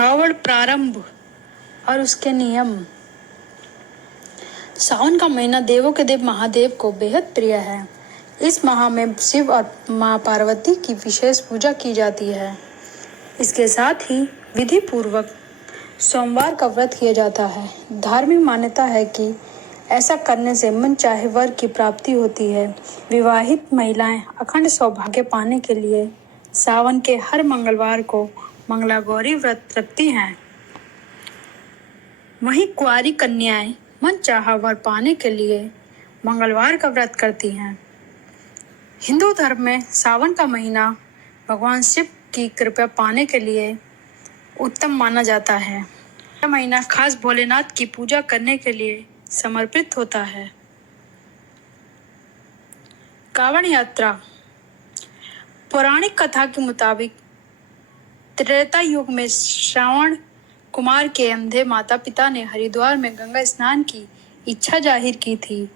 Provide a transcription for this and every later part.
कावड़ प्रारंभ और उसके नियम। सावन का महीना देवों के देव महादेव को बेहद प्रिय है। इस माह में शिव और मां पार्वती की विशेष पूजा की जाती है। इसके साथ ही विधि पूर्वक सोमवार का व्रत किया जाता है। धार्मिक मान्यता है कि ऐसा करने से मन चाहे वर की प्राप्ति होती है। विवाहित महिलाएं अखंड सौभाग्य पाने के लिए सावन के हर मंगलवार को मंगलागौरी व्रत रखती हैं। वहीं कुंवारी कन्याएं मन चाहा वर पाने के लिए मंगलवार का व्रत करती हैं। हिंदू धर्म में सावन का महीना भगवान शिव की कृपा पाने के लिए उत्तम माना जाता है। यह महीना खास भोलेनाथ की पूजा करने के लिए समर्पित होता है। कांवड़ यात्रा। पौराणिक कथा के मुताबिक त्रेता युग में श्रावण कुमार के अंधे माता पिता ने हरिद्वार में गंगा स्नान की इच्छा जाहिर की थी।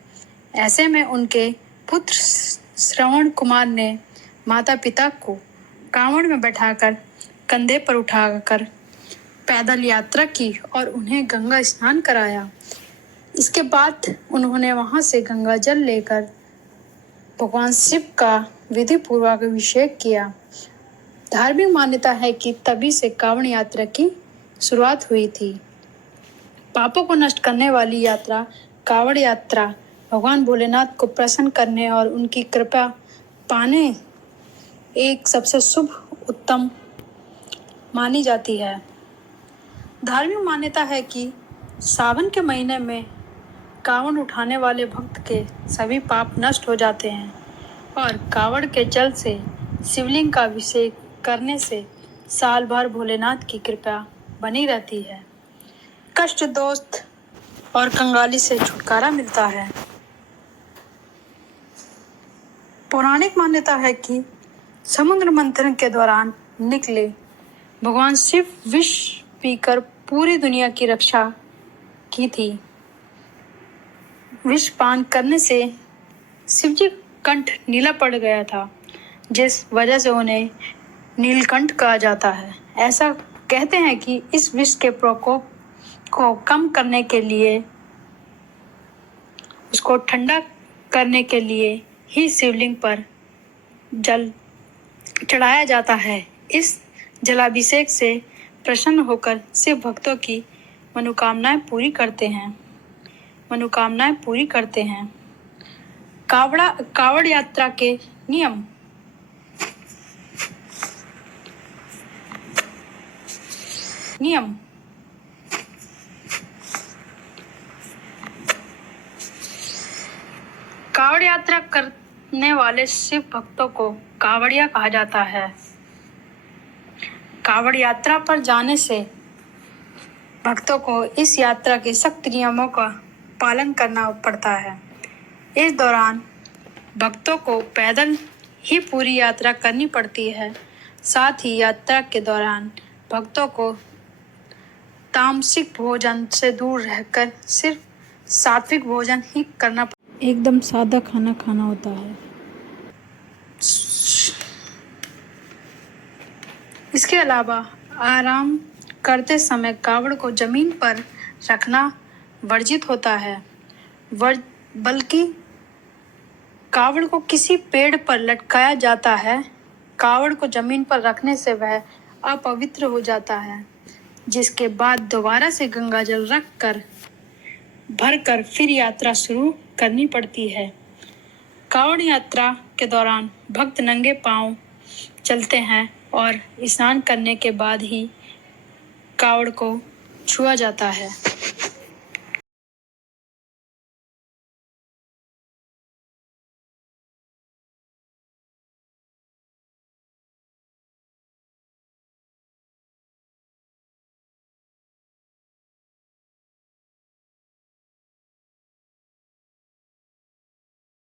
ऐसे में उनके पुत्र श्रवण कुमार ने माता पिता को कांवड़ में बैठाकर कंधे पर उठाकर पैदल यात्रा की और उन्हें गंगा स्नान कराया। इसके बाद उन्होंने वहां से गंगा जल लेकर भगवान शिव का विधि पूर्वक अभिषेक किया। धार्मिक मान्यता है कि तभी से कांवड़ यात्रा की शुरुआत हुई थी। पापों को नष्ट करने वाली यात्रा कांवड़ यात्रा भगवान भोलेनाथ को प्रसन्न करने और उनकी कृपा पाने एक सबसे शुभ उत्तम मानी जाती है। धार्मिक मान्यता है कि सावन के महीने में कांवड़ उठाने वाले भक्त के सभी पाप नष्ट हो जाते हैं और कांवड़ के जल से शिवलिंग का अभिषेक करने से साल भर भोलेनाथ की कृपा बनी रहती है। कष्ट दोस्त और कंगाली से छुटकारा मिलता है। पौराणिक मान्यता है कि समुद्र मंथन के दौरान निकले भगवान शिव विष पीकर पूरी दुनिया की रक्षा की थी। विष पान करने से शिवजी कंठ नीला पड़ गया था, जिस वजह से उन्हें नीलकंठ कहा जाता है। ऐसा कहते हैं कि इस विष के प्रकोप को कम करने के लिए, उसको ठंडा करने के लिए ही शिवलिंग पर जल चढ़ाया जाता है। इस जलाभिषेक से प्रसन्न होकर शिव भक्तों की मनोकामनाएं पूरी करते हैं। कांवड़ यात्रा के नियम। कांवड़ यात्रा करने वाले शिव भक्तों को कांवड़िया कहा जाता है। कांवड़ यात्रा पर जाने से भक्तों को इस यात्रा के सख्त नियमों का पालन करना पड़ता है। इस दौरान भक्तों को पैदल ही पूरी यात्रा करनी पड़ती है। साथ ही यात्रा के दौरान भक्तों को तामसिक भोजन से दूर रहकर सिर्फ सात्विक भोजन ही करना, एकदम सादा खाना खाना होता है। इसके अलावा आराम करते समय कावड़ को जमीन पर रखना वर्जित होता है, बल्कि कावड़ को किसी पेड़ पर लटकाया जाता है। कावड़ को जमीन पर रखने से वह अपवित्र हो जाता है, जिसके बाद दोबारा से गंगाजल भरकर फिर यात्रा शुरू करनी पड़ती है। कावड़ यात्रा के दौरान भक्त नंगे पांव चलते हैं और स्नान करने के बाद ही कावड़ को छुआ जाता है।